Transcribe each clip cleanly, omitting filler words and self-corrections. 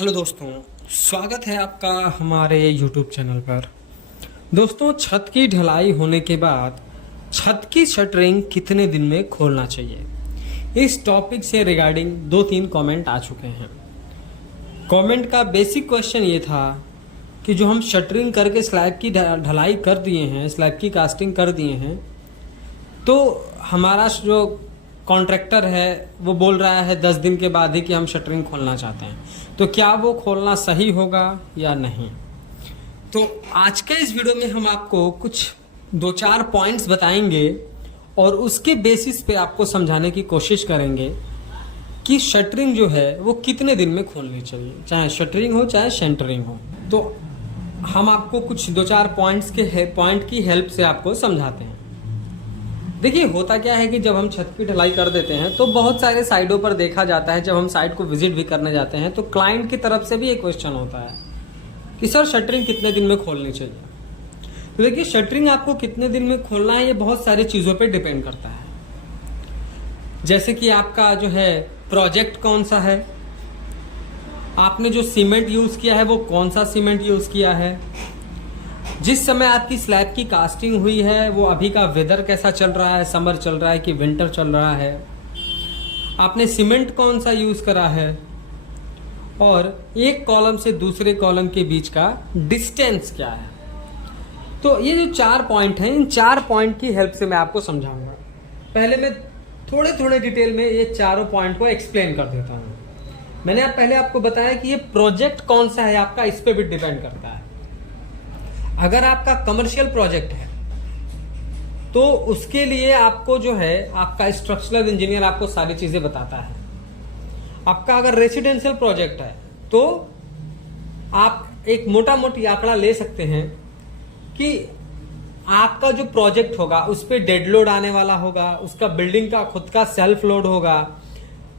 Hello दोस्तों, स्वागत है आपका हमारे YouTube चैनल पर। दोस्तों, छत की ढलाई होने के बाद छत की शटरिंग कितने दिन में खोलना चाहिए, इस टॉपिक से रिगार्डिंग 2-3 कमेंट आ चुके हैं। कमेंट का बेसिक क्वेश्चन ये था कि जो हम शटरिंग करके स्लैब की ढलाई कर दिए हैं, स्लैब की कास्टिंग कर दिए हैं, तो हमारा जो कॉन्ट्रैक्टर है वो बोल रहा है 10 दिन के बाद ही कि हम शटरिंग खोलना चाहते हैं, तो क्या वो खोलना सही होगा या नहीं। तो आज के इस वीडियो में हम आपको कुछ 2-4 पॉइंट्स बताएंगे और उसके बेसिस पे आपको समझाने की कोशिश करेंगे कि शटरिंग जो है वो कितने दिन में खोलनी चाहिए, चाहे शटरिंग हो चाहे सेंटरिंग हो। तो हम आपको कुछ 2-4 पॉइंट की हेल्प से आपको समझाते हैं। देखिए, होता क्या है कि जब हम छत की ढलाई कर देते हैं तो बहुत सारे साइडों पर देखा जाता है, जब हम साइट को विजिट भी करने जाते हैं तो क्लाइंट की तरफ से भी एक क्वेश्चन होता है कि सर शटरिंग कितने दिन में खोलनी चाहिए। तो देखिए, शटरिंग आपको कितने दिन में खोलना है ये बहुत सारी चीज़ों पे डिपेंड करता है। जैसे कि आपका जो है प्रोजेक्ट कौन सा है, आपने जो सीमेंट यूज़ किया है वो कौन सा सीमेंट यूज़ किया है, जिस समय आपकी स्लैब की कास्टिंग हुई है वो अभी का वेदर कैसा चल रहा है, समर चल रहा है कि विंटर चल रहा है, आपने सीमेंट कौन सा यूज़ करा है, और एक कॉलम से दूसरे कॉलम के बीच का डिस्टेंस क्या है। तो ये जो 4 पॉइंट हैं, इन 4 पॉइंट की हेल्प से मैं आपको समझाऊंगा। पहले मैं थोड़े डिटेल में ये चारों पॉइंट को एक्सप्लेन कर देता हूँ। मैंने पहले आपको बताया कि ये प्रोजेक्ट कौन सा है आपका, इस पर भी डिपेंड करता है। अगर आपका कमर्शियल प्रोजेक्ट है तो उसके लिए आपको जो है आपका स्ट्रक्चरल इंजीनियर आपको सारी चीजें बताता है। आपका अगर रेसिडेंशियल प्रोजेक्ट है तो आप एक मोटा मोटी आंकड़ा ले सकते हैं कि आपका जो प्रोजेक्ट होगा उस पर डेड लोड आने वाला होगा, उसका बिल्डिंग का खुद का सेल्फ लोड होगा।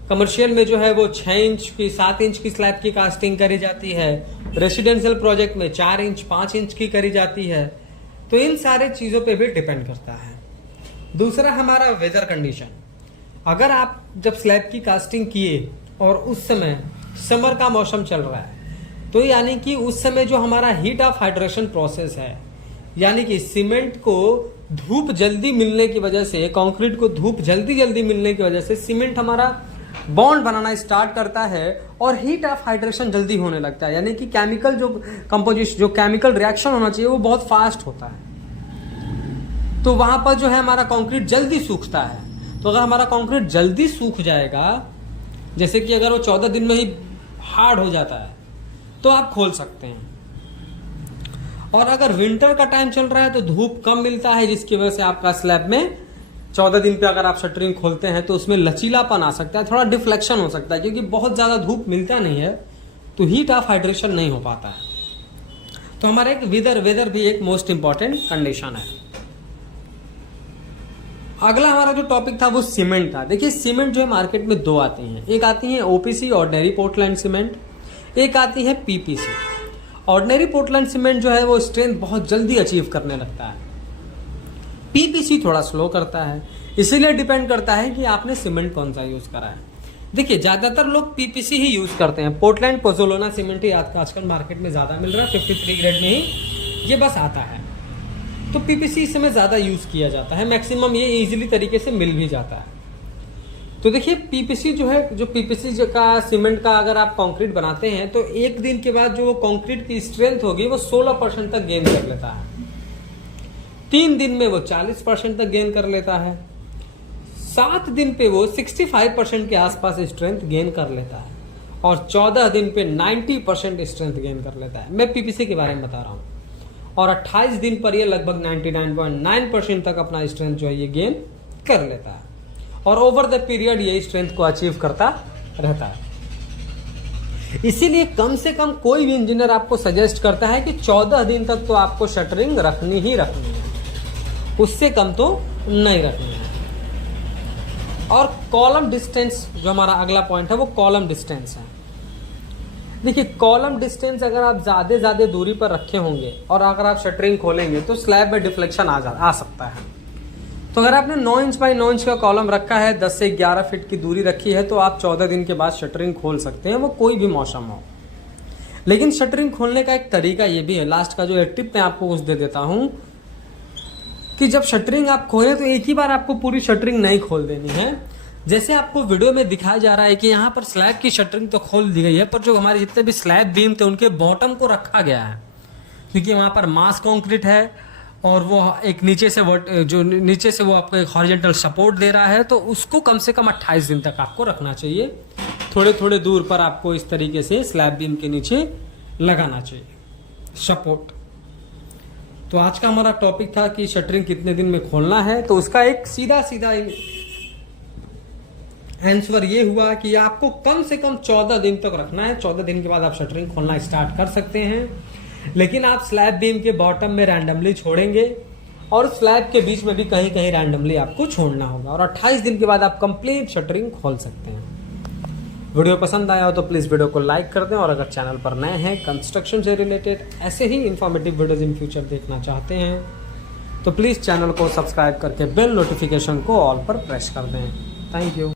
कमर्शियल में जो है वो 6 इंच की 7 इंच की स्लैब की कास्टिंग करी जाती है, रेसिडेंशियल प्रोजेक्ट में 4 इंच 5 इंच की करी जाती है। तो इन सारे चीज़ों पे भी डिपेंड करता है। दूसरा हमारा वेदर कंडीशन। अगर आप जब स्लैब की कास्टिंग किए और उस समय समर का मौसम चल रहा है तो यानी कि उस समय जो हमारा हीट ऑफ हाइड्रेशन प्रोसेस है, यानी कि सीमेंट को धूप जल्दी मिलने की वजह से, कंक्रीट को धूप जल्दी मिलने की वजह से सीमेंट हमारा बॉन्ड बनाना स्टार्ट करता है और हीट ऑफ हाइड्रेशन जल्दी होने लगता है, यानी कि केमिकल जो कंपोजिशन, जो केमिकल रिएक्शन होना चाहिए वो बहुत फास्ट होता है। तो वहां पर जो है हमारा कंक्रीट जल्दी सूखता है। तो अगर हमारा कंक्रीट जल्दी सूख जाएगा, जैसे कि अगर वो 14 दिन में ही हार्ड हो जाता है तो आप खोल सकते हैं। और अगर विंटर का टाइम चल रहा है तो धूप कम मिलता है, जिसकी वजह से आपका स्लैब में 14 दिन पे अगर आप शटरिंग खोलते हैं तो उसमें लचीलापन आ सकता है, थोड़ा डिफ्लेक्शन हो सकता है, क्योंकि बहुत ज़्यादा धूप मिलता नहीं है तो हीट ऑफ हाइड्रेशन नहीं हो पाता है। तो हमारा एक वेदर भी एक मोस्ट इंपॉर्टेंट कंडीशन है। अगला हमारा जो टॉपिक था वो सीमेंट था। देखिए, सीमेंट जो है मार्केट में 2 आती हैं। एक आती है ओपीसी, ऑर्डिनरी पोर्टलैंड सीमेंट, एक आती है पीपीसी। ऑर्डिनरी पोर्टलैंड सीमेंट जो है वो स्ट्रेंथ बहुत जल्दी अचीव करने लगता है, पीपीसी थोड़ा स्लो करता है। इसीलिए डिपेंड करता है कि आपने सीमेंट कौन सा यूज करा है। देखिए, ज्यादातर लोग पीपीसी ही यूज करते हैं। पोर्टलैंड पोज़ोलाना सीमेंट ही आजकल मार्केट में ज्यादा मिल रहा है, 53 ग्रेड में ही ये बस आता है। तो पीपीसी इस समय ज्यादा यूज किया जाता है, मैक्सिमम ये इजीली तरीके से मिल भी जाता है। तो देखिए, पीपीसी जो है, जो पीपीसी का सीमेंट का अगर आप कंक्रीट बनाते हैं तो एक दिन के बाद जो वो कंक्रीट की स्ट्रेंथ होगी वो 16% तक गेन कर लेता है। 3 दिन में वो 40% तक गेन कर लेता है। 7 दिन पे वो 65% के आसपास स्ट्रेंथ गेन कर लेता है और 14 दिन पे 90% स्ट्रेंथ गेन कर लेता है। मैं पीपीसी के बारे में बता रहा हूँ। और 28 दिन पर ये लगभग 99.9% तक अपना स्ट्रेंथ जो है ये गेन कर लेता है और ओवर द पीरियड ये स्ट्रेंथ को अचीव करता रहता है। इसीलिए कम से कम कोई भी इंजीनियर आपको सजेस्ट करता है कि 14 दिन तक तो आपको शटरिंग रखनी ही रखनी है, उससे कम तो नहीं रखनी है। और कॉलम डिस्टेंस जो हमारा अगला पॉइंट है वो कॉलम डिस्टेंस है। देखिए, कॉलम डिस्टेंस अगर आप ज़्यादा दूरी पर रखे होंगे और अगर आप शटरिंग खोलेंगे तो स्लैब में डिफ्लेक्शन आ सकता है। तो अगर आपने 9 इंच बाई 9 इंच का कॉलम रखा है, 10 से 11 फीट की दूरी रखी है, तो आप 14 दिन के बाद शटरिंग खोल सकते हैं, वो कोई भी मौसम हो। लेकिन शटरिंग खोलने का एक तरीका ये भी है, लास्ट का जो एक टिप मैं आपको उस दे देता हूं कि जब शटरिंग आप खोलें तो एक ही बार आपको पूरी शटरिंग नहीं खोल देनी है। जैसे आपको वीडियो में दिखाया जा रहा है कि यहाँ पर स्लैब की शटरिंग तो खोल दी गई है, पर जो हमारे जितने भी स्लैब बीम थे उनके बॉटम को रखा गया है, क्योंकि वहाँ पर मास कंक्रीट है और वो एक नीचे से जो नीचे से वो आपको एक हॉरिजॉन्टल सपोर्ट दे रहा है, तो उसको कम से कम 28 दिन तक आपको रखना चाहिए। थोड़े थोड़े दूर पर आपको इस तरीके से स्लैब बीम के नीचे लगाना चाहिए सपोर्ट। तो आज का हमारा टॉपिक था कि शटरिंग कितने दिन में खोलना है, तो उसका एक सीधा सीधा आंसर ये हुआ कि आपको कम से कम 14 दिन तक रखना है। 14 दिन के बाद आप शटरिंग खोलना स्टार्ट कर सकते हैं, लेकिन आप स्लैब बीम के बॉटम में रैंडमली छोड़ेंगे और स्लैब के बीच में भी कहीं कहीं रैंडमली आपको छोड़ना होगा, और 28 दिन के बाद आप कंप्लीट शटरिंग खोल सकते हैं। वीडियो पसंद आया हो तो प्लीज़ वीडियो को लाइक कर दें, और अगर चैनल पर नए हैं कंस्ट्रक्शन से रिलेटेड ऐसे ही इंफॉर्मेटिव वीडियोज इन फ्यूचर देखना चाहते हैं तो प्लीज़ चैनल को सब्सक्राइब करके बेल नोटिफिकेशन को ऑल पर प्रेस कर दें। Thank you.